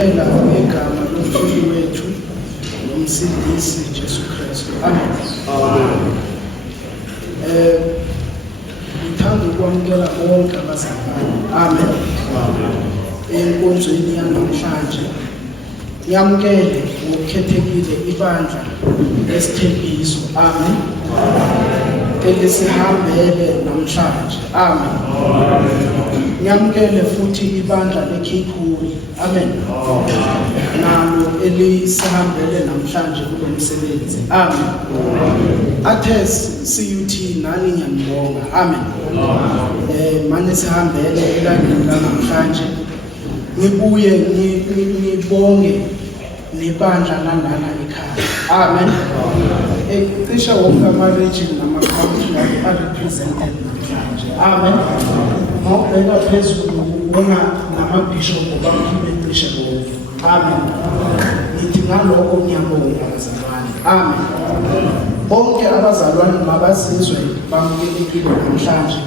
Ngegama lomfundisi wethu nomsindisi Jesu Kristu. Amen. Ngithanda ukwamukela bonke abazalwane. Amen. Enkonzweni yanamhlanje ngiyamukele ngokukhethekile ibandla lesithembiso. Amen. Elisihambele namhlanje. Amen. Ngiyamukele futhi ibandla leCape Holy. Amen. Nalo elisihambele namhlanje kulo msebenzi. Amen. Athes CUT nani ngiyanibonga. Amen. Manje sihambele elangeni namhlanje. Ngibuye ngibonge nebandla landana ekhaya. Amen. Cishe wonke ama-region nama-country are-represented namhlanje. Amen. Mawubheka phezulu ubona namabhishophu bamkhiphe cishe bonke. Amen. Ngithi ngalokho ngiyabonga abazalwane. Amen. Bonke abazalwane mabazizwe bamukelekile namhlanje.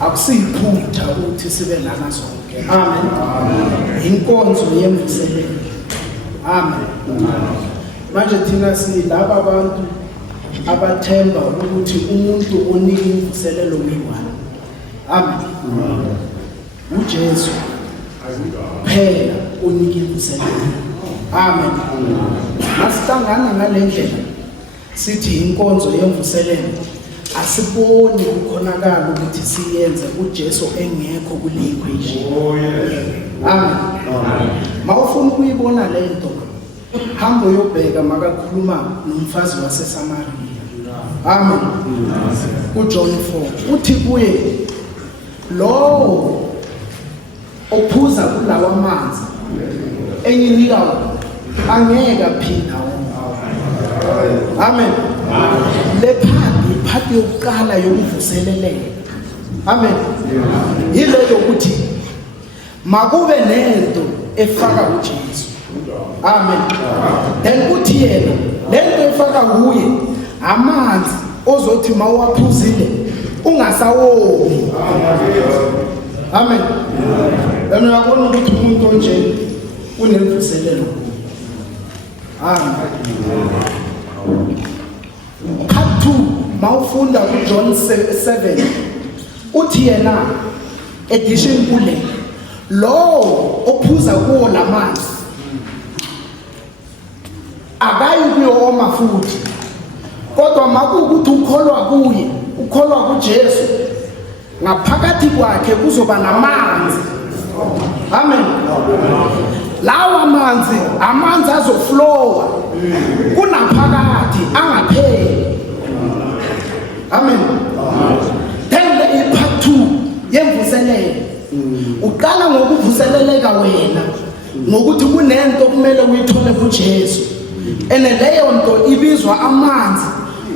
Akusiyiphutha ukuthi sibe lana sonke. Amen. Inkonzo yemvuselelo. Amen. Manje thina silaba abantu abathemba ukuthi umuntu onika imvuselelo ngiwani. Amen. uJesu phela unika imvuselelo. Amen. Masihlangana ngalendlela sithi inkonzo yemvuselelo asiboni ukukhonakala ukuthi siyenze uJesu engekho kule equation. Amen. Mawufuna ukuyibona lento hamba uyobheka makakhuluma nomfazi waseSamaria. Amen. uJohn 4 uthi kuye lo ophuza kulawa amanzi enginika angeke aphinda. Amen. Le phati yokuqala yokuvuseleleka. Amen. Yile yokuthi makube nento efaka uJesu. Amen. Then kuthi yena lento efaka kuye amanzi ozothi mawaphuzile ungasawomi. Amen. Then uyabona ukuthi umuntu onje unemvuselelo. Amen. Part 2 mawufunda kuJohn 7 uthi yena edition kule lo ophuza kuwo lamanzi akayi kuyoma futhi kodwa makukuthi ukholwa kuye ukholwa kuJesu ngaphakathi kwakhe kuzoba namanzi. Amen. Lawa amanzi azoflowa kunaphakathi angapheli. Amen. Then le part 2 yemvuselelo uqala ngokuvuseleleka wena ngokuthi kunento kumele uyithole kuJesu ene leyo nto ibizwa amanzi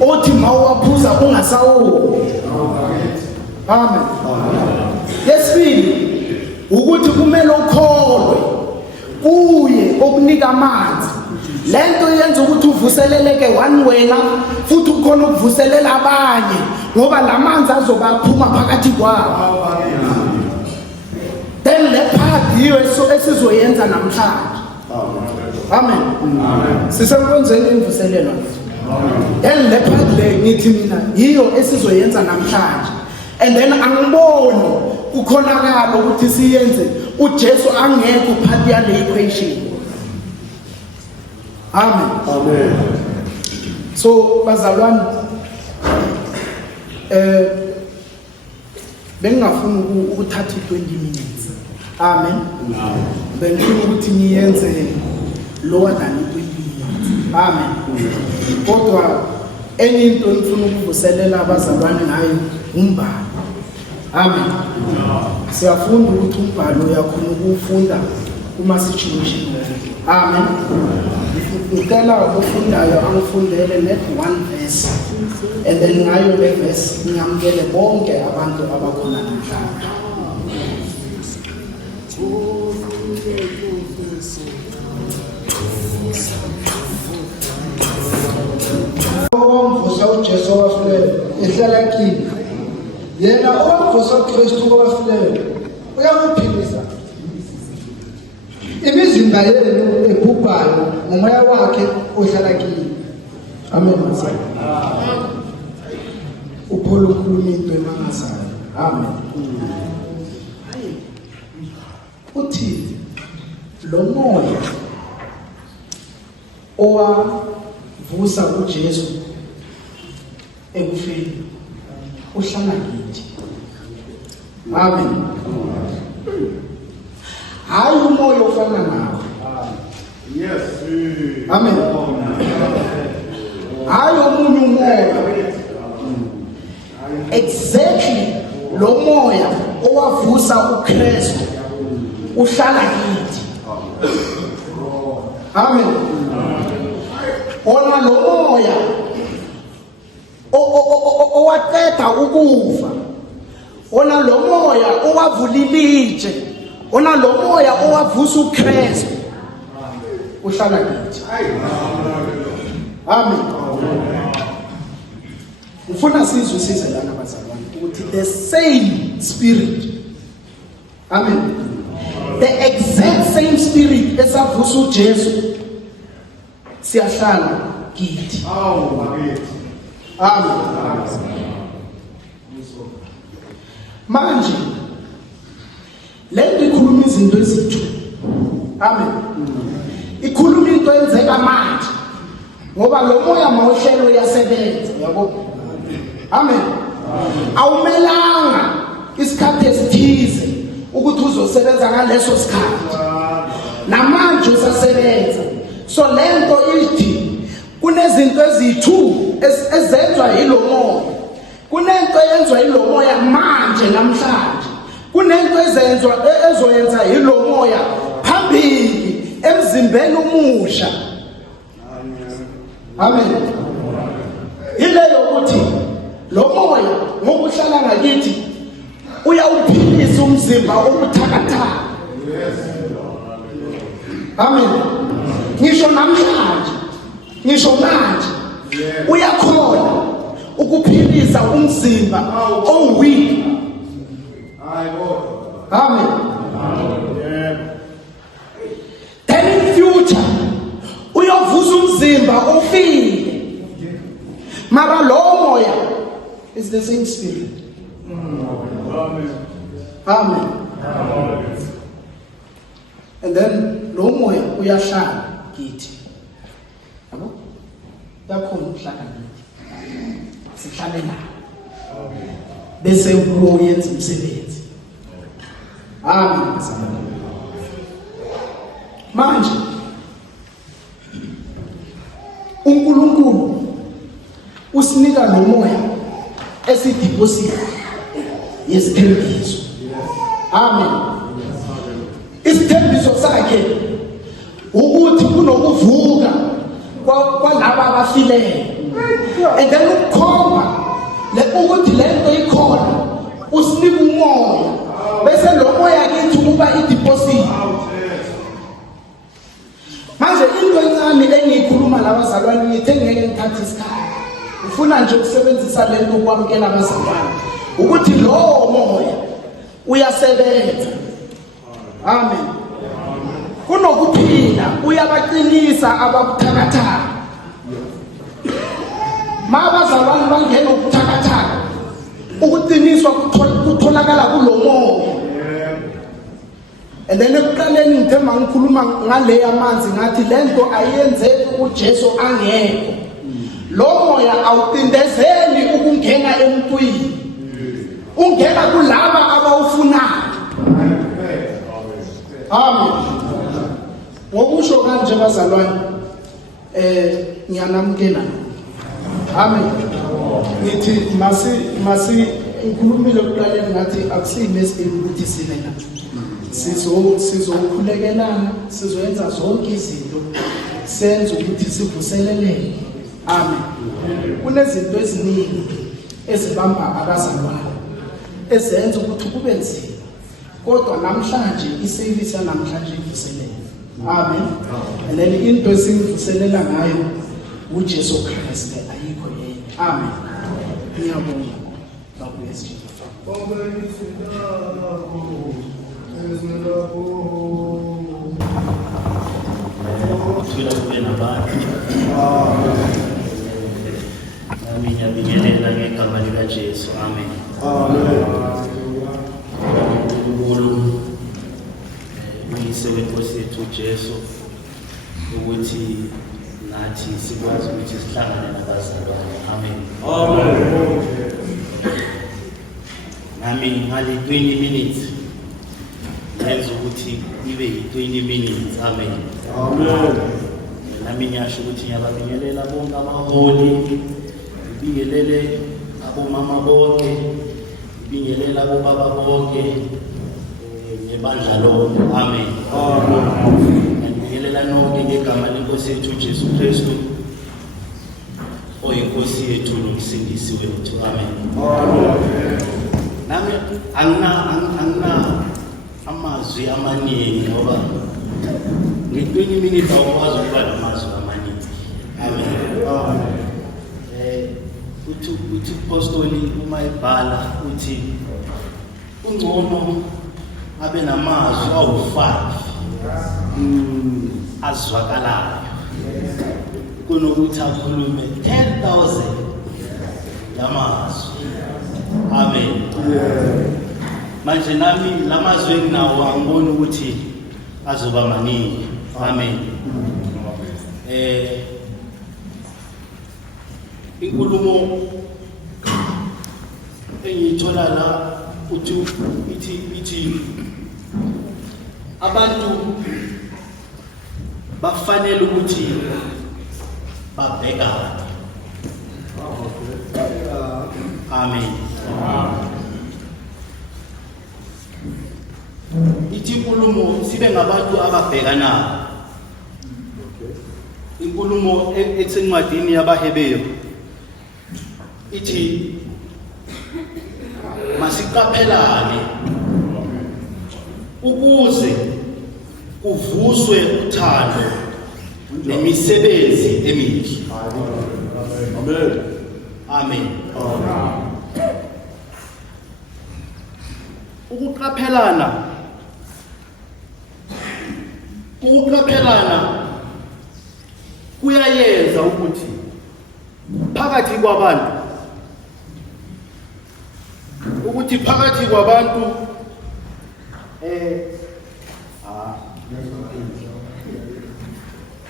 othi mawaphuza ungasawomi. Amen. Yesibili ukuthi kumele ukholwe kuye okunika amanzi. Lento yenza ukuthi uvuseleleke wena futhi ukhona ukuvuselela abanye ngoba lamanzi azobaphuma phakathi kwabo. Then le part yiyo esizoyenza namhlanje. Amen. Sisenkonzweni imvuselelo. Then le part le ngithi mina yiyo esizoyenza namhlanje. And then angiboni kukhonakala ukuthi siyenze uJesu angekho part yale equation. Amen. Amen. So bazalwane bengafuna ukuthatha 20 minutes. Amen. Bengifuna ukuthi niyenze lower than 20 minutes. Amen. Kodwa enye into engifuna ukuvuselela abazalwane ngayo umbhalo. Amen. Siyafunda ukuthi umbhalo uyakhona ukufunda kuma situation. Amen. Ngicela ukufundayo angifundele net one verse and then ngayo le verse ngiyamukele bonke abantu abakhona namhlanje. Omvusa uJesu wafileyo ehlala kini. Yena omvusa uKristu wafileyo uyakuphilisa. Imizimba imizimba yenu ebhubhayo ngomoya wakhe ohlala kini. Amen. Upholo ukhuluma into emangazayo. Amen. Uthi lo moya owavusa uJesu ekufeni uhlala kithi. Amen. Hayi umoya ofana nawo. Yes. Amen. Hayi omunye umoya. Exactly lo moya owavusa uKristu uhlala kithi. Amen. Ona lo moya owaqeda ukufa. Ona lo moya owavulilije. Ona lo moya owavusa uKristu uhlala kithi. Amen. Ufuna sizwisise lana bazalwane ukuthi the same spirit. Amen. The exact same spirit esavusa uJesu siyahlala kithi. Amen. Manje lento ikhuluma izinto ezithu. Amen. Ikhuluma into enzeka manje ngoba lo moya mawuhlelo yasebenza, yabo. Amen. Awumelanga isikhathi esithize ukuthi uzosebenza ngaleso sikhathi. Namanje usasebenza. So lento ithi kunezinto ezithu ezenzwa yilo moya. Kunento eyenzwa yilo moya manje namhlanje. Kunento ezoyenza yilo moya phambili emzimbeni omusha. Amen. Ileyo ukuthi lo moya ngokuhlala ngakithi uyawuphilisa umzimba obuthakathaka. Amen. Ngisho namhlanje, ngisho manje uyakhona ukuphilisa umzimba oweak. Amen. Then in future uyovusa umzimba ofile. Mara lo moya is the same spirit. Amen. Amen. And then lo moya uyahlala kithi. Yabo? Yakhona ukuhlala kithi. Sihlale la. Bese uyenza umsebenzi. Amen. Manje uNkulunkulu usinika lo moya esideposit yesithembiso. Amen. Isithembiso sakhe ukuthi kunokuvuka kwalabo abafileyo. And then ukukhomba ukuthi lento ikhona usinika umoya bese lo moya kithi kuba ideposit. Manje into encane engiyikhuluma labazalwane ngithe ngeke ngithathe isikhathi. Ufuna nje ukusebenzisa lento ukwamkela abazalwane ukuthi lo moya uyasebenza. Amen. Kunokuphila uyabaqinisa ababuthakathaka. Mabazalwane bangena ubuthakathaka ukuqiniswa kutholakala kulo moya. And then ekuqaleni ngithe mangikhuluma ngale yamanzi ngathi lento ayenzeki uJesu angekho. Lo moya awuqindezeli ukungena emntwini. Ungena kulaba abawufunayo. Amen. Ngokusho kanje bazalwane ngiyanamkela. Amen. Ngithi masi ngikhulumile ekuqaleni ngathi akusiyimesi ukuthi sinena. Sizokhulekelana, sizoyenza zonke izinto senze ukuthi sivuseleleke. Amen. Kunezinto eziningi ezibamba abazalwane ezenza ukuthi kube nzima. Kodwa namhlanje iservice namhlanje ivuselele. Amen. And then into esivuselela ngayo uJesu Kristu ayikho yena. Amen. Ngiyabonga. God bless you. ukuthula kube nabantu. Nami ngiyabingelela ngegama likaJesu. Amen. uNkulunkulu uyise wenkosi yethu uJesu ukuthi nathi sikwazi ukuthi sihlangane nabazalwane. Amen. Nami ngali 20 minutes yenza ukuthi ibe yi-20 minutes. Amen. Nami ngiyasho ukuthi ngiyababingelela bonke abaholi, ngibingelele abomama bonke, ngibingelela abobaba bonke ngebandla lonke. Amen. Ngibingelela nonke ngegama lenkosi yethu uJesu Kristu oyinkosi yethu nomsindisi wethu. Amen. Nami angina amazwi amaningi ngoba nge-20 minutes awukwazi ukuba namazwi amaningi. Amen. Uthi apostoli uma ebhala uthi ungcono abe namazwi awu-5 azwakalayo kunokuthi akhulume 10,000 lamazwi. Amen. Manje nami lamazwi enginawo angiboni ukuthi azoba maningi. Amen. Inkulumo engiyithola la ithi abantu bafanele ukuthi babhekane. Amen. Ithi inkulumo sibe ngabantu ababhekanayo. Inkulumo esencwadini yabaHeberu ithi masiqaphelane ukuze kuvuswe uthando nemisebenzi emihle. Amen. Amen. Ukuqaphelana kuyayenza ukuthi phakathi kwabantu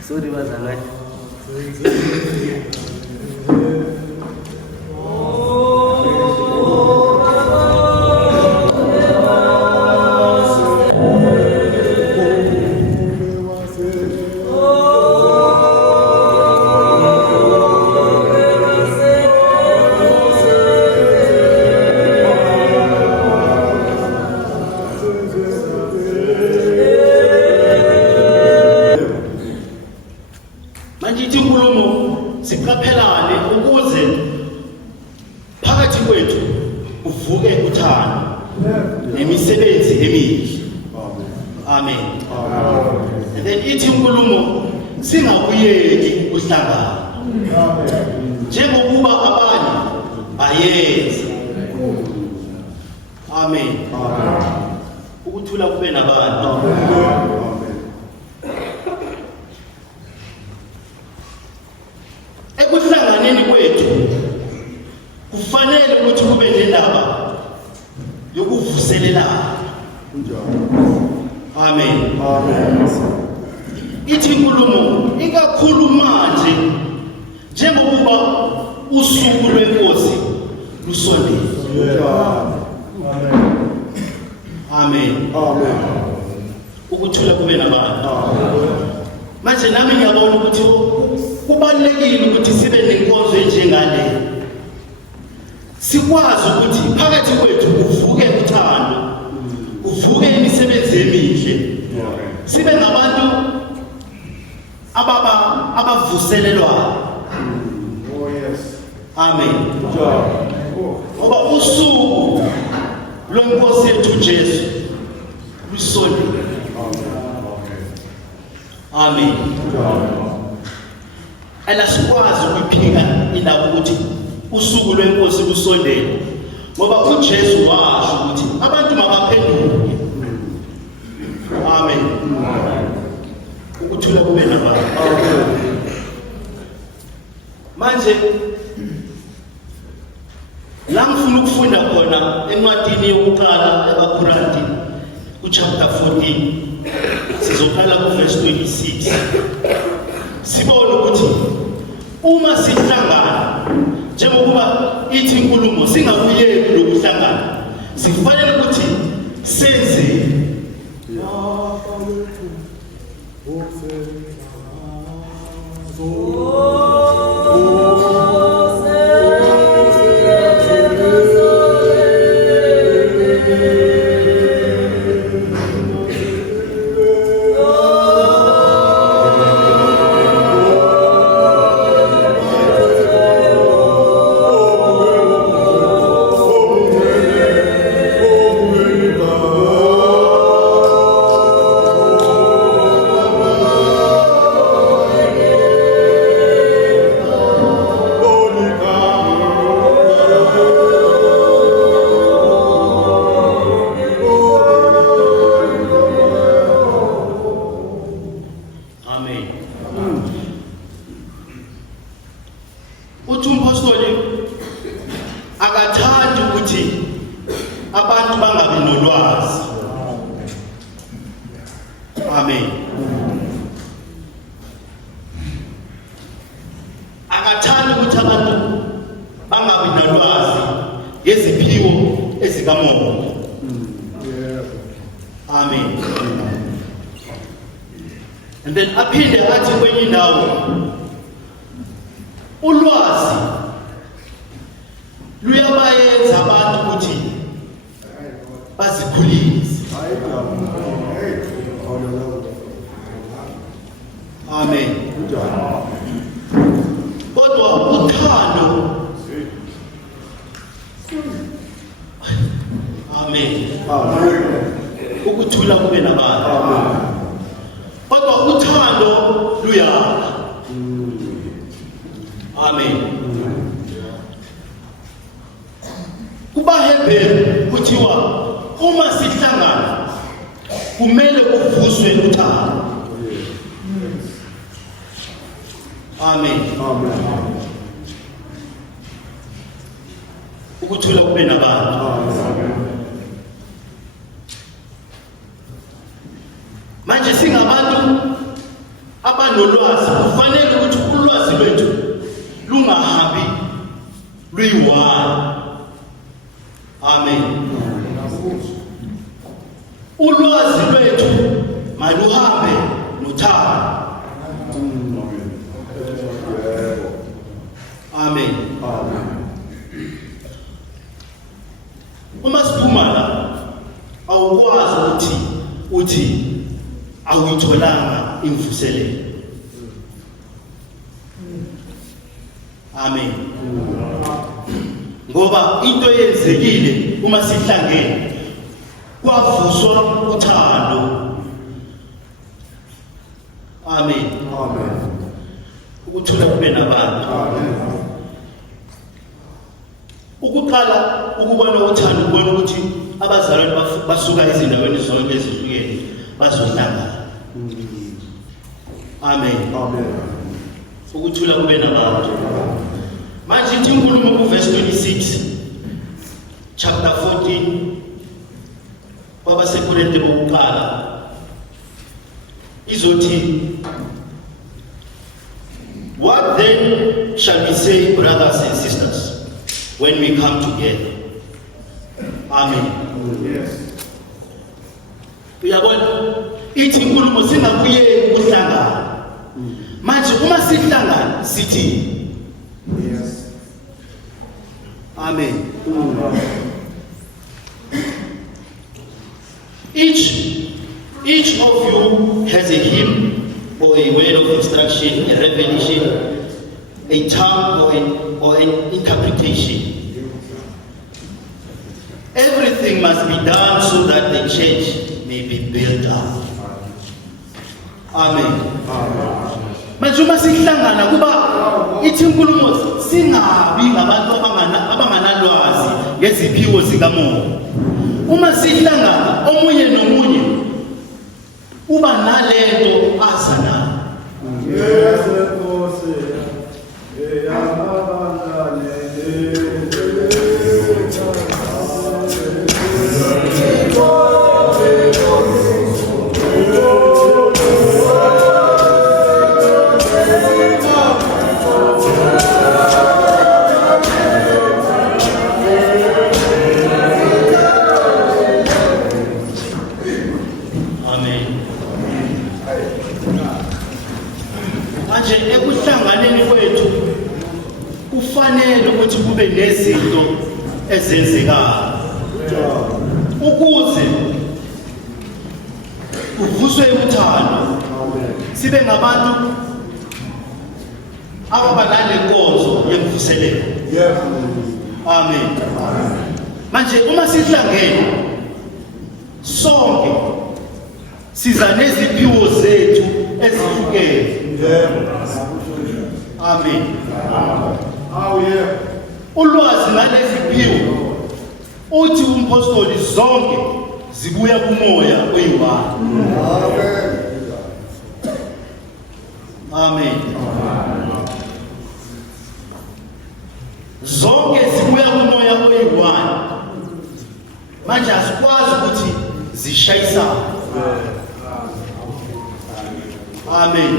sorry bazalwane. Siqaphelane ukuze phakathi kwethu uvuke uthando nemisebenzi emihle. Amen. And then ithi inkulumo singakuyeki ukuhlangana njengokuba abanye bayenza. Amen. Ukuthula kube nabantu. Ekuhlanganeni kwethu kufanele ukuthi kube nendaba yokuvuselelana. Amen. Ithi inkulumo ikakhulu manje njengokuba usuku lwenkosi lusondele. Amen. Ukuthula kube nabantu. Manje nami ngiyabona ukuthi kubalulekile ukuthi sibe nenkonzo enjengale. Sikwazi ukuthi phakathi kwethu kuvuke uthando, kuvuke imisebenzi emihle. Sibe ngabantu abavuselelwayo. Amen. Ngoba usuku lwenkosi yethu uJesu lusondele. Amen. Asikwazi ukuphika indaba ukuthi usuku lwenkosi lusondele ngoba uJesu washo ukuthi abantu makaphenduke. Amen. Ukuthula kube nabantu. manje la ngifuna ukufunda khona encwadini yokuqala eBakuranti chapter 14 sizoqala ku verse 26 sibone ukuthi uma sihlangana njengokuba ithi inkulumo singakuyeki lokuhlangana sifanele ukuthi senze akathandi ukuthi abantu bangabi nolwazi. Amen. Akathandi ukuthi abantu bangabi nolwazi ngeziphiwo ezikamoya. Amen. And then aphinde athi kwenye indawo ulwazi luyabayenza abantu ukuthi bazikhulise. Amen. Kodwa uthando. Amen. Ukuthula kube nabantu. Kodwa uthando luyakha. Amen. KubaHebheru kuthiwa uma sihlangana kumele kuvuswe uthando. Amen. Ukuthula kube nabantu. Manje singabantu abanolwazi kufanele ukuthi ulwazi lwethu lungahambi luyiwani. Amen. Ulwazi lwethu maluhambe nothando. Amen. Uma siphuma la awukwazi uthi awuyitholanga imvuselelo. Amen. Ngoba into yenzekile uma sihlangene kwavuswa uthando. Amen. Ukuthula kube nabantu. Ukuqala ukubona uthando ubona ukuthi abazalwane basuka ezindaweni zonke ezihlukene bazohlangana. Amen. Ukuthula kube nabantu. Manje ithi inkulumo ku verse 26 chapter 14 kwabaseKorinte bokuqala izothi, what then shall we say, brothers and sisters, when we come together? Amen. Yes. Uyabona ithi inkulumo singakuyeki ukuhlangana. Manje uma sihlangana sithi yes. Amen. Each of you has a hymn or a word of instruction, a revelation, a tongue or an interpretation. Everything must be done so that the church may be built up. Amen. Manje uma sihlangana kuba ithi inkulumo singabi ngabantu abanganalwazi ngeziphiwo zikamoya. Uma sihlangana omunye nomunye uba nalento azana. Yes, Nkosi. manje ekuhlanganeni kwethu kufanele ukuthi kube nezinto ezenzekayo ukuze kuvuswe uthando sibe ngabantu ababalale inkonzo yemvuselelo. Amen. Manje uma sihlangene sonke siza neziphiwo zethu ezihlukene. Amen. Ulwazi ngaleziphiwo uthi umpostoli zonke zibuya kumoya oyiwani. Amen. Zonke zibuya kumoya oyiwani. Manje asikwazi ukuthi zishayisane. Amen.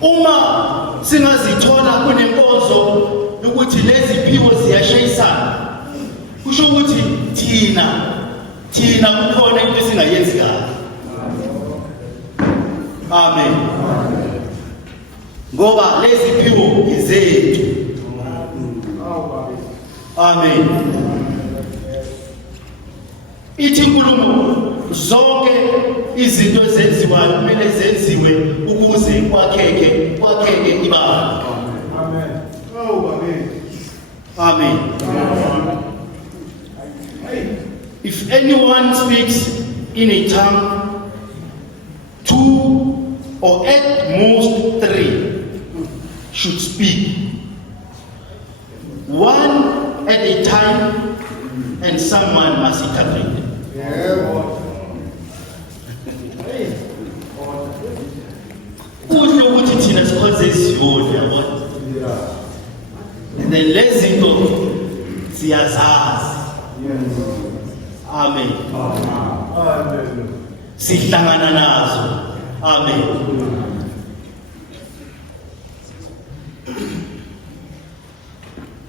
Uma singazithola kunenkonzo ukuthi lezi phiwo ziyashayisana, kusho ukuthi thina kukhona into esingayenzi kahle. Amen. Ngoba lezi phiwo izethu. Amen. Ithi inkulumo zonke izinto ezenziwayo kumele zenziwe ukuze kwakheke ibandla. Amen. Amen. If anyone speaks in a tongue, 2 or at most 3 should speak, 1 at a time, and someone must interpret. Kuhle ukuthi thina sikwazi iziyoni yabona. And then lezi zinto siyazazi. Amen. Sihlangana nazo. Amen.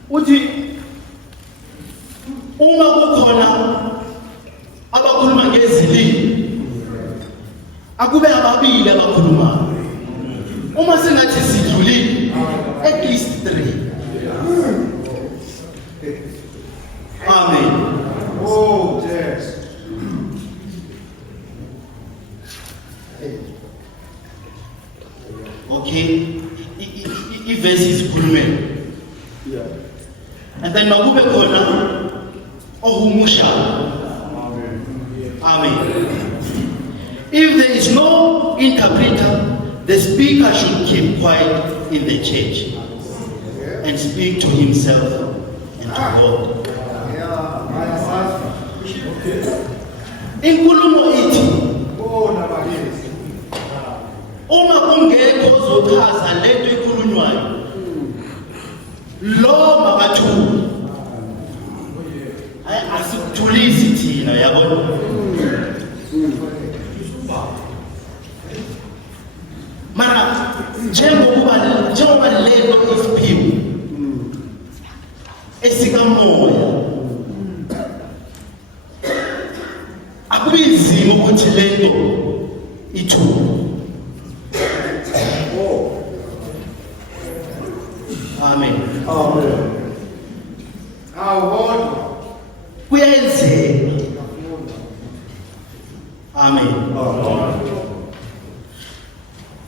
Uthi uma kukhona abakhuluma ngezilimi akube ababili abakhulumayo. Uma singathi sidlulile at least 3. Amen. Oh yes. Okay. Ivesi izikhulumeni. Yeah. And then makube khona ohumusha. Amen. If there is no interpreter, the speaker should keep quiet in the church and speak to himself and to God. Inkulumo ithi uma kungekho ozochaza lento ekhulunywayo lo makathuli. Asikuthulisi thina yabona. Mara njengoba lento isiphiwo esikamoya akubizima ukuthi lento ithuba. Amen. Amen. Kuyenzeka. Amen.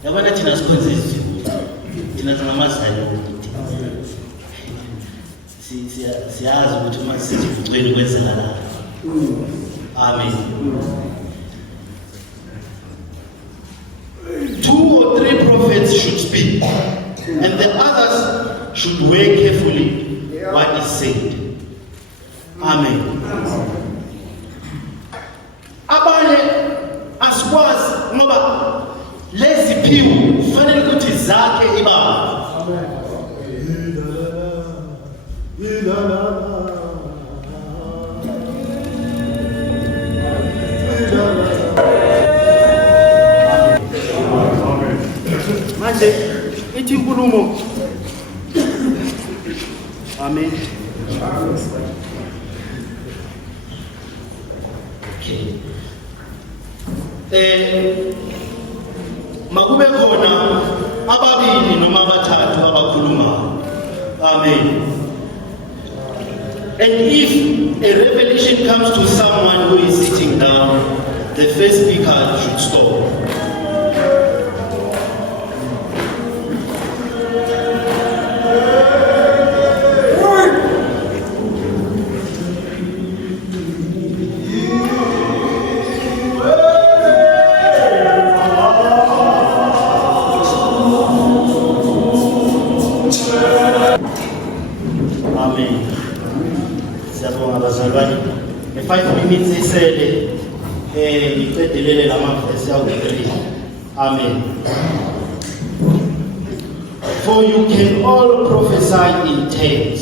Yabona thina sikwenza izinto. Thina singamazayo. Siyazi ukuthi uma sizivucweni kwenzekala. Amen. 2 or 3 prophets should speak, and the others should weigh carefully what is said. Amen. Abanye asikwazi ngoba lezi phiwo kufanele ukuthi zakhe ibandla. Manje ithi inkulumo. Amen. Okay. Makube khona ababili noma abathathu abakhulumayo. Amen. And if a revelation comes to someone who is sitting down, the first speaker should stop. Amen. Siyabonga bazalwane. 5 minutes isele ngiqedelele lamavesi awu-3. Amen. For you can all prophesy in tongues.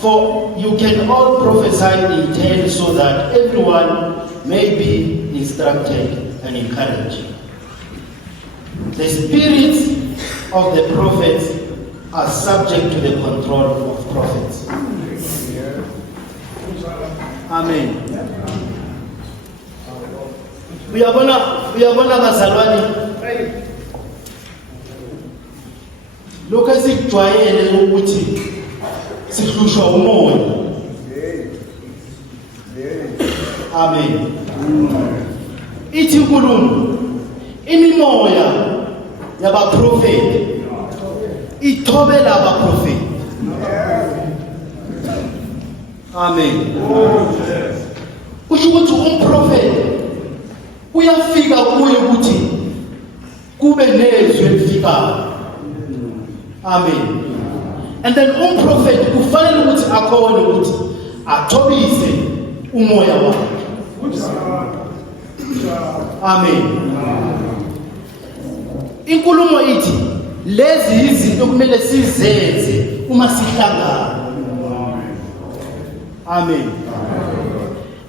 For you can all prophesy in tongues so that everyone may be instructed and encouraged. The spirits of the prophets are subject to the control of prophets. Amen. Uyabona bazalwane, lokho esikujwayele ukuthi sihlushwa umoya. Amen. Ithi inkulumo imimoya yabaprofeti ithobela abaprofeti. Amen. Kusho ukuthi umprofeti uyafika kuye ukuthi kube nezwi elifikayo. Amen. And then umprofeti kufanele ukuthi akhone ukuthi athobise umoya wakhe. Amen. Inkulumo ithi lezi izinto kumele sizenze uma sihlangana. Amen.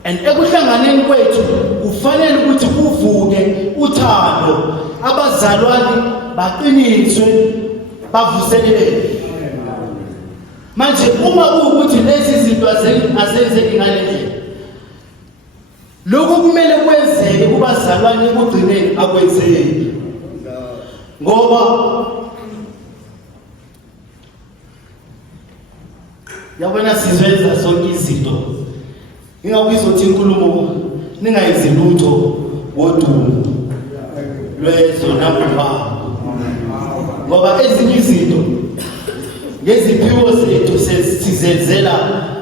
And ekuhlanganeni kwethu kufanele ukuthi kuvuke uthando, abazalwane baqiniswe, bavuseleleke. Manje uma kuwukuthi lezi zinto azenzeki ngale ndlela, lokho kumele kwenzeke kubazalwane ekugcineni akwenzeki. Ngoba yabona sizenza zonke izinto. Ngingakwizothi inkulumo ningayenzi lutho wodumo lwezo nakuba. Ngoba ezinye izinto ngeziphiwo zethu sizenzela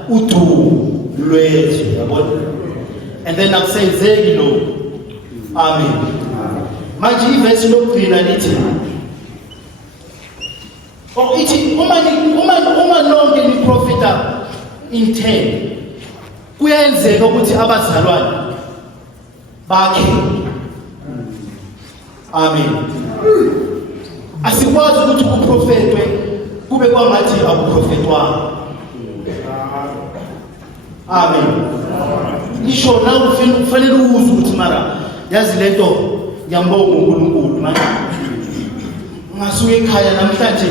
udumo lwezo, yabona. And then akusenzeki lo. Amen. Manje ivesi lokugcina lithi ithi uma lonke niprofita in 10 kuyenzeka ukuthi abazalwane bakhe. Amen. Asikwazi ukuthi kuprofetwe kube kwangathi akuprofetwanga. Amen. Ngisho nawe kufanele uzwe ukuthi mara yazi lento ngiyambonga uNkulunkulu manje ngasuke ekhaya namhlanje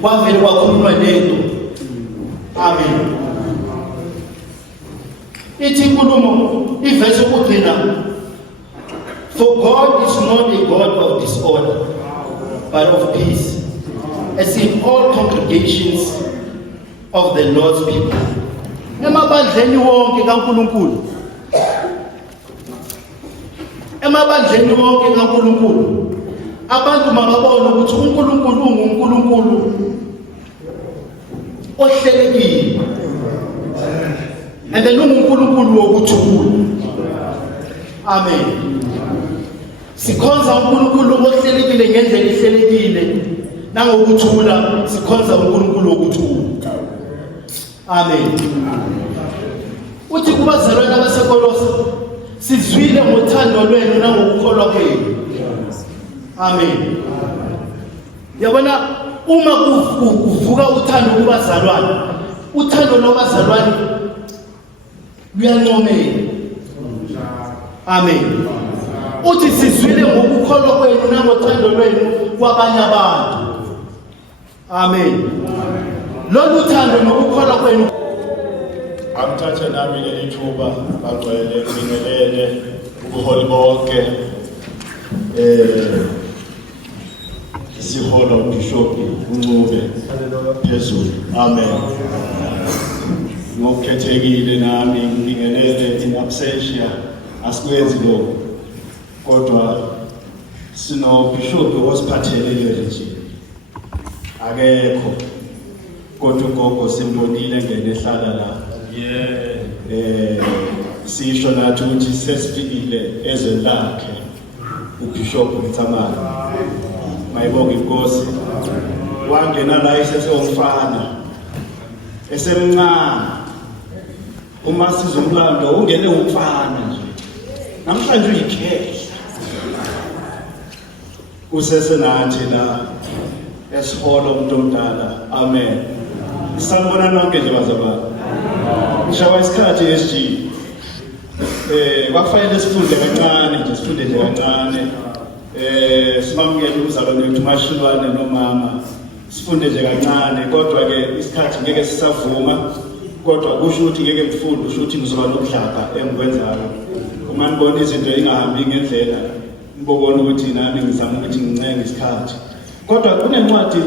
kwavele kwakhuluma lento. Amen. Ithi inkulumo ivesi ukugcina, for God is not a God of disorder but of peace, as in all congregations of the Lord's people. Emabandleni wonke kaNkulunkulu, emabandleni wonke kaNkulunkulu, abantu mababone ukuthi uNkulunkulu unguNkulunkulu ohlelekile. And then uNkulunkulu wokuthula. Amen. Sikhonza uNkulunkulu ohlelekile ngendlela ihlelekile, nangokuthula sikhonza uNkulunkulu wokuthula. Amen. Uthi kubazalwane abaseKolose, sizwile ngothando lwenu nangokukholwa kwenu. Amen. Yabona uma kuvuka uthando kubazalwane, uthando lwabazalwane luyancomeka. Amen. Uthi sizwile ngokukholwa kwenu nangothando lwenu kwabanye abantu. Amen. Lolu thando nokukholwa kwenu Angithathe nami leli thuba bagcwele ngibingelele ubuholi bonke isihola uBishop uNcube phezulu. Amen. Ngokukhethekile nami ngingenele in absentia asikwenzi lokho. Kodwa sino Bishop osiphathelele nje. Akekho. Kodwa ugogo simbonile ngene ehlala la. Sisho nathi ukuthi sesifikile ezweni lakhe uBishop Mtsamani. Mayibonge inkosi. Wangena la esesomfana. Esemncane. Uma sizomlando ungene umfana nje. Namhlanje uyikhehla. Usesenathi la esiholo umuntu omdala. Amen. Sanibona nonke nje bazalwane. Ngishawa isikhathi SG. Kwafanele sifunde kancane nje, sifunde nje kancane. Simamukele umzalwane wethu Mashilwane nomama. Sifunde nje kancane kodwa ke isikhathi ngeke sisavuma. Kodwa kusho ukuthi ngeke mfundo usho ukuthi ngizoba nomdlaka engikwenzayo. Uma nibona izinto engahambi ngendlela, ngibona ukuthi nami ngizama ukuthi ngincenge isikhathi. Kodwa kunencwadi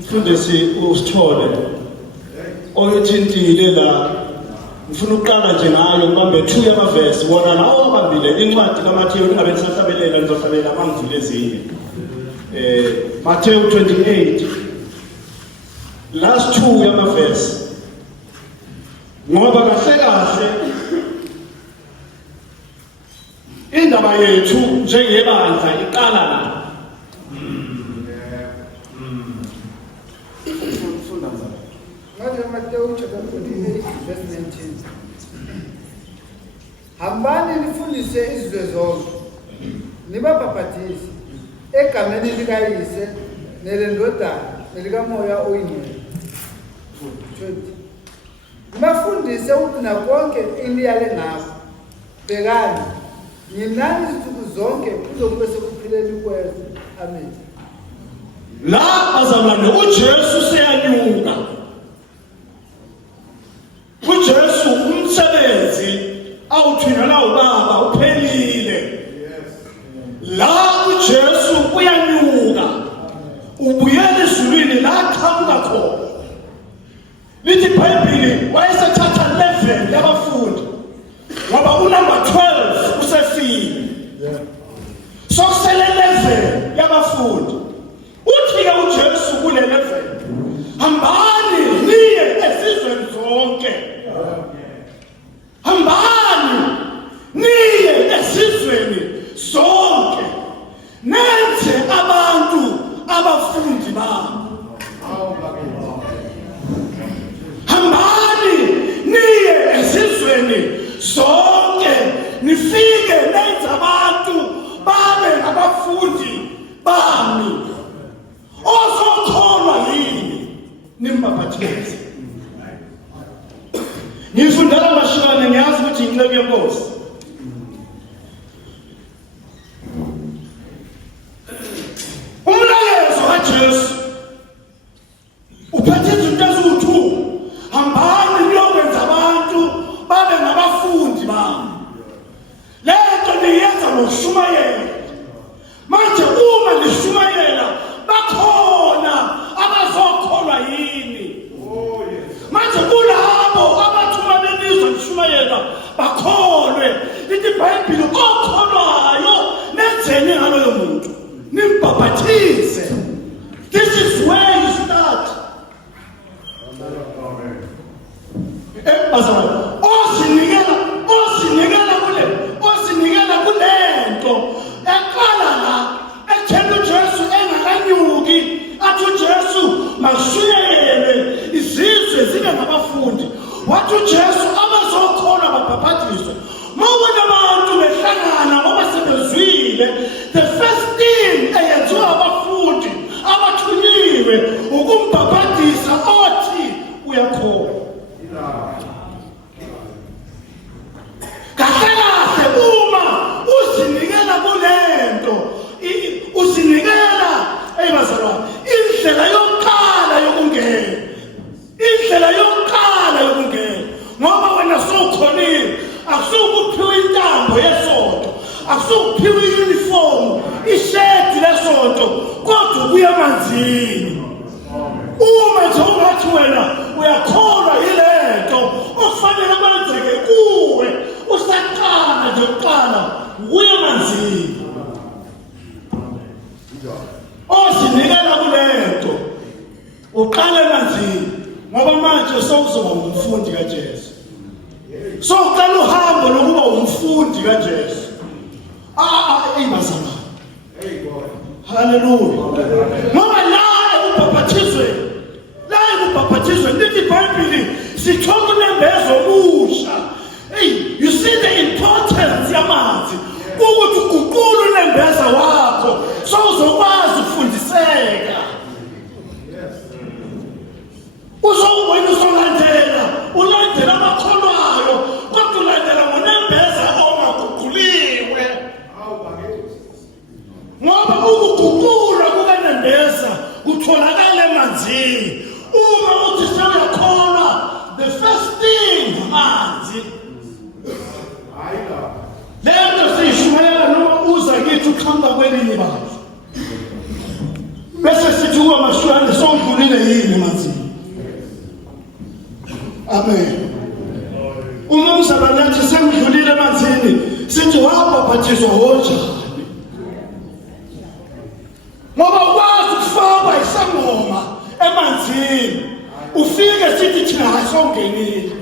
mfundisi usithole oyithintile la. Ngifuna ukuqala nje ngayo ngibambe 2 yamavesi wona lawo abambile incwadi kaMathewu ingabe nisahlabelela nizohlabela amangivule ezinye. Mathewu 28 last 2 yamavesi. Ngoba kahle indaba yethu njengebandla iqala la. Matthew chapter 28 verse 19. Hambani nifundise izizwe zonke, nibabhaphathise egameni likaYise nelendodana nelikaMoya oyingcwele. 20. Nibafundise ukugcina konke engiyale ngakho. Bekani, nginani izinsuku zonke kuze kube sekuphileni kwezwe. Amen. La bazalwane uJesu seyanyuka. uJesu umsebenzi awuthwala ubaba uphelile. La uJesu uyanyuka. Ubuyela ezulwini la qhamuka khona. Lithi iBhayibheli wayesethatha 11 yabafundi. Ngoba unumber 12 usefile. Sokusele 11 yabafundi. Uthi ke uJesu kule 11. Hambani niye ezizweni zonke. Hambani niye ezizweni zonke. Nenze abantu abafundi bami. Hambani niye ezizweni zonke. Nifike nenze abantu babe ngabafundi bami. Ozokholwa yini nimbaphathise. Ngifundela Mashilwane ngiyazi ukuthi inceku yenkosi. Umlayezo kaJesu uphethe izinto eziwu2. Hambani niyokwenza abantu babe ngabafundi bami. Lento niyenza ngokushumayela. Manje uma nishumayela bakhona abazokholwa yini. Manje kulabo abathuma benizwa nishumayela bakholwe. Lithi iBhayibheli okholwayo nenzeni ngaloyo muntu nimbaphathise. This is where you start. Bazalwane osinikela kulento eqala la ethemba uJesu engakanyuki athi uJesu mashiyele izizwe zibe ngabafundi. Wathi uJesu abazokholwa babhaphathiswe. Mawona abantu behlangana ngoba sebezwile the first thing eyenziwa abafundi abathunyiwe ukumbhaphathisa othi uyakholwa. Kahle uma uzinikela kulento uzinikela bazalwane indlela yokuqala yokungena ngoba uye emanzini. Uma nje ungathi wena uyakholwa yilento okufanele kwenzeke kuwe, usaqala nje uqala uye emanzini. Ozinikela kulento uqala emanzini ngoba manje sowuzoba umfundi kaJesu. Sowuqala uhambo lokuba umfundi kaJesu. Ibazama. Hallelujah. Ngoba la ubhaphathizwe lithi iBhayibheli sithola unembezo omusha. Hey, you see the importance yamanzi ukuthi uguqule unembeza wakho sowuzokwazi ukufundiseka. Uzowubona ulandela amakholwayo kodwa ulandela ngonembeza ongaguquliwe. Ngoba ukuguqula kukanembeza kutholakala emanzini. Uma uthi sewuyakholwa, the first thing amanzi. Lento siyishumayela noma uza kithi uqhamba kwelinye bandla. Bese sithi kuba mashwele sowudlulile yini emanzini. Amen. Uma uzabanathi sengidlulile emanzini, sithi wabhaphathizwa wonjani. Ngoba ukwazi ukufakwa isangoma emanzini, ufike sithi thina asongenile.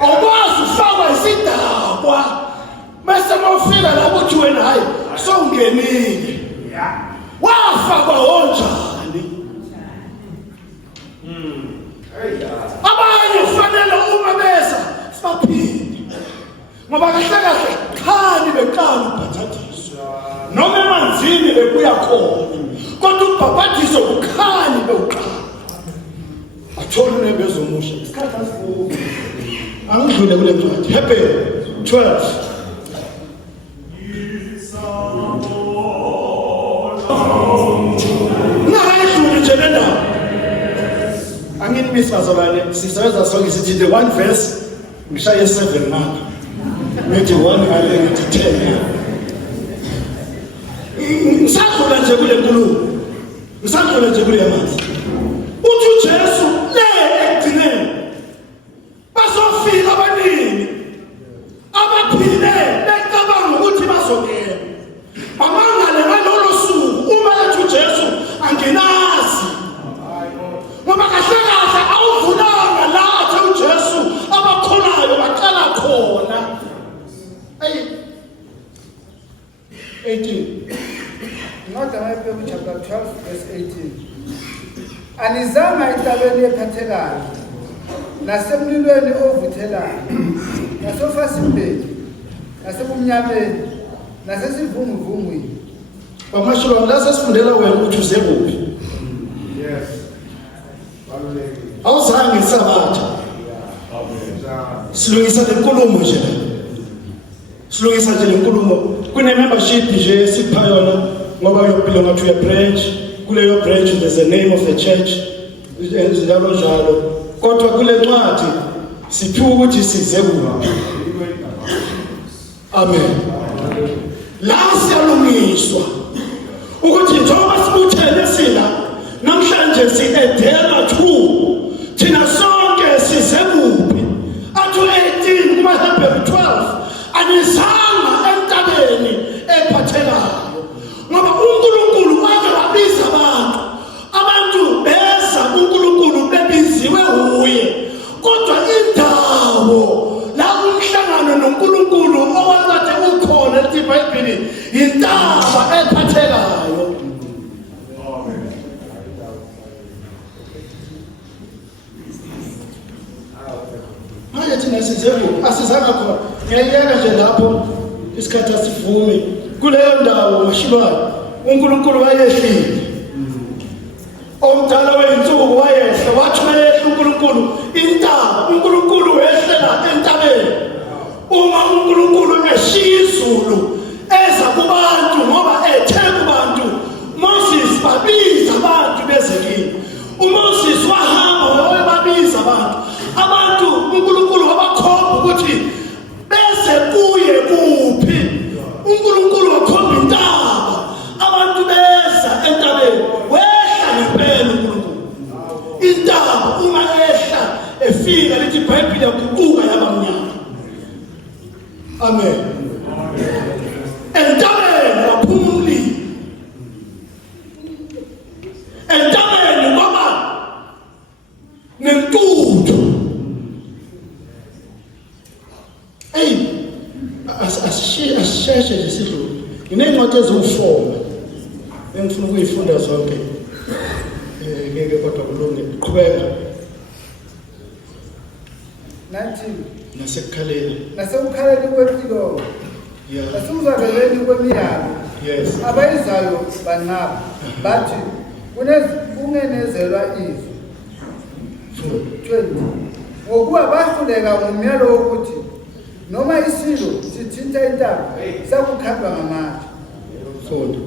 Awukwazi ukufakwa isidakwa, bese mawufika lapho uthi wena hayi songenile. Wafakwa wonjani. Abanye kufanele uma beza sibaphinde. Ngoba kahle khani beqala ubhaphathiso. Noma emanzini bebuya khona. Kodwa ubhaphathiso bukhani bewuqala. Athola unembezo omusha. Isikhathi asifuki. Angidlule kule ncwadi. Hebrew 12. Nayidlule nje le ndaba. Angimisa zolane sisebenza sonke sithi the one verse ngishaye 7 manje. Ngithi 1 ngale ngithi 10. Ngisadlula nje kule nkulumo. Ngisadlula nje kule yamanzi. Uthi uJesu le egcineni. Bazofika abaningi. Abaphile becabanga ukuthi bazongena. Bamangale ngalolo suku uma ethi uJesu angenazi. Ngoba kahle awuvulanga lapha uJesu abakholayo baqala khona. 18. Incwadi kaMateyu chapter 12 verse 18. Anizanga entabeni ephathekayo, nasemlilweni ovuthelayo, nasofasimbeni, nasebumnyameni, nasesivunguvungwini. Bamashilo la sesifundela wena ukuthi uze kuphi. Yes. Awuzange isabatha. Silungisa lenkulumo nje. Silungisa nje lenkulumo. Kune membership nje sipha yona ngoba uyobelonga to a branch. Kuleyo branch there's a name of the church. Njalo njalo. Kodwa kule ncwadi siphiwe ukuthi size kuphi. Amen. La siyalungiswa ukuthi njengoba sibuthele sina namhlanje si-edela 2 thina sonke size kuphi. Athu 18 kumaHebrew 12 anizanga entabeni ephathekayo ngoba uNkulunkulu wake wabiza abantu beza uNkulunkulu bebiziwe uye. Kodwa indawo la umhlangano noNkulunkulu owakade ukhona ethi iBhayibheli intaba ephathekayo. Manje thina sizekuphi asizanga khona. Ngiyayeka nje lapho isikhathi asivumi kuleyo ndawo mashilwane uNkulunkulu wayehlile. Omdala weyinsuku wayehla wathi mayehla uNkulunkulu intaba uNkulunkulu wehlela entabeni. Uma uNkulunkulu eshiya izulu eza kubantu ngoba ethe kubantu Moses babiza abantu bezekile. uMoses wahamba wayebabiza abantu uNkulunkulu wabakhomba ukuthi bese kuye kuphi. uNkulunkulu wakhomba intaba abantu beza izinto eziwu4 engifuna ukuyifunda zonke ngeke kodwa kulunge qhubeka 19 nasekukhaleni nasekukhaleni kwempilo yeah nasekuzabeleni kwemiyalo yes abayizayo banqaba bathi kungenezelwa izwi 20 ngokuba bahluleka ngomyalo wokuthi noma isilo sithinta intaba sakukhandwa ngamandla funda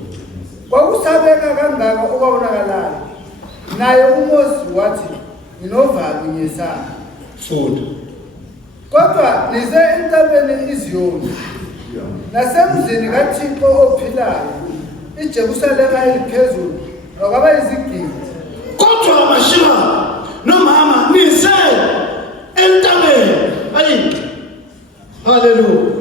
kwakusabeka kangaka okwabonakalayo naye uMosi wathi nginovalo ngesana funda kodwa nize entabeni iZiyoni nasemzini kaThixo ophilayo iJerusalema eliphezulu nokwaba izigidi kodwa abashila nomama nize entabeni ayi haleluya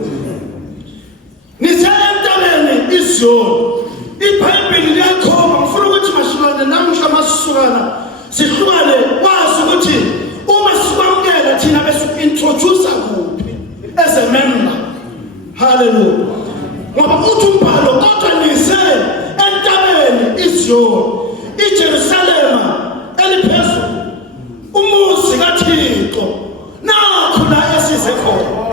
nize entabeni iZiyoni iBhayibheli liyakhomba ngifuna ukuthi mashilane namuhla masisukana sihlukane wazi ukuthi uma sikwamukela thina bese introduce kuphi as a member haleluya ngoba uthi umbhalo kodwa nise entabeni iZiyoni iJerusalema eliphezulu umuzi kaThixo nakho la esize khona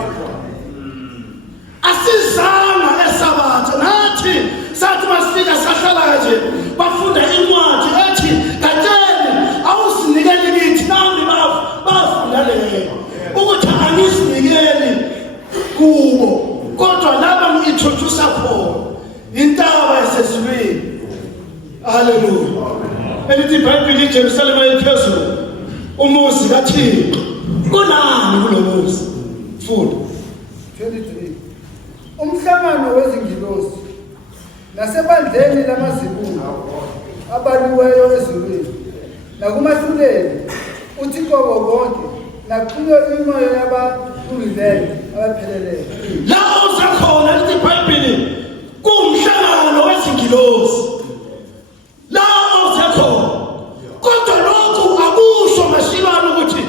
asizanga esabatha nathi sathi masifika sahlala nje bafunda incwadi ethi katsheni awusinikeli kithi nami bafunda leyo ukuthi angisinikeli kubo kodwa laba ngi-introduce khona intaba esezulwini haleluya elithi iBhayibheli iJerusalema eliphezulu umuzi kaThixo kunani kulo muzi funda 23 umhlangano wezingilosi nasebandleni lamazibulo abaliweyo ezulwini nakumahluleli uThixo bonke nakuyo imoya yabalungileyo abapheleleyo la uzakhona lithi iBhayibheli kumhlangano wezingilosi la uzakhona kodwa lokhu akusho mashilana ukuthi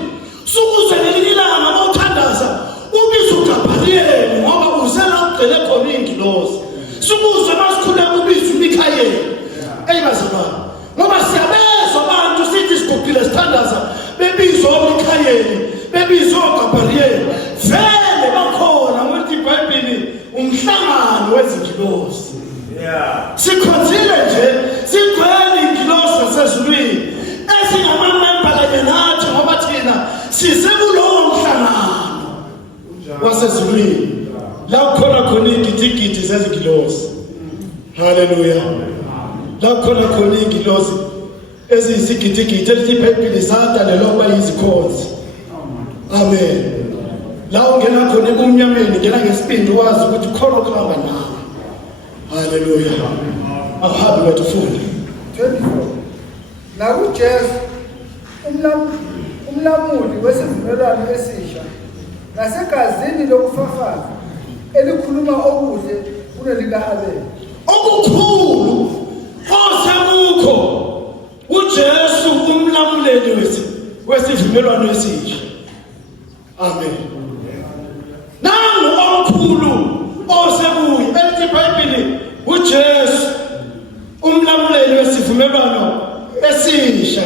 sukuze lelilanga bawuthandaza ubizo uGabriyeli ngoba uzela ugcele khona ingilosi sukuze masikhuleka ubizo uMikhayeli eyibazibani ngoba siyabezwa abantu sithi sigugile sithandaza bebizwa uMikhayeli bebizwa uGabriyeli vele bakhona ngokuthi iBhayibheli umhlangano wezingilosi sikhonzile nje sigcwele ingilosi nasezulwini esingamamemba kanye nathi ngoba thina sisekulowo mhlangano wasezulwini la khona igidigidi zezingilosi haleluya la khona ingilosi eziyisigidigidi elithi iBhayibheli zadalelwa ukuba yizikhonzi amen la ungena khona ebumnyameni ngena ngesibindi wazi ukuthi khona okuhamba nawe haleluya ahambe wetufunda 24 nakuJesu umlamuli wesivumelwano esisha nasegazini lokufafaza elikhuluma okuhle kunelika Abel okukhulu osekukho uJesu umlamuleli wesivumelwano esisha amen nangu omkhulu osekuye elithi iBhayibheli uJesu umlamuleli wesivumelwano esisha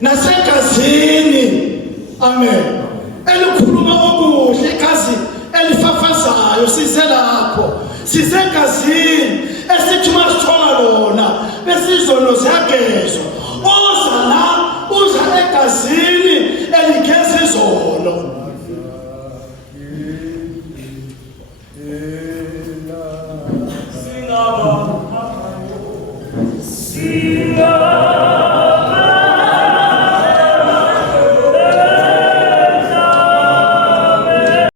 nasegazini amen elikhuluma okuhle igazi elifafazayo sizelapho sisegazini esithuma sithola lona besizono ziyagezwa oza la uza egazini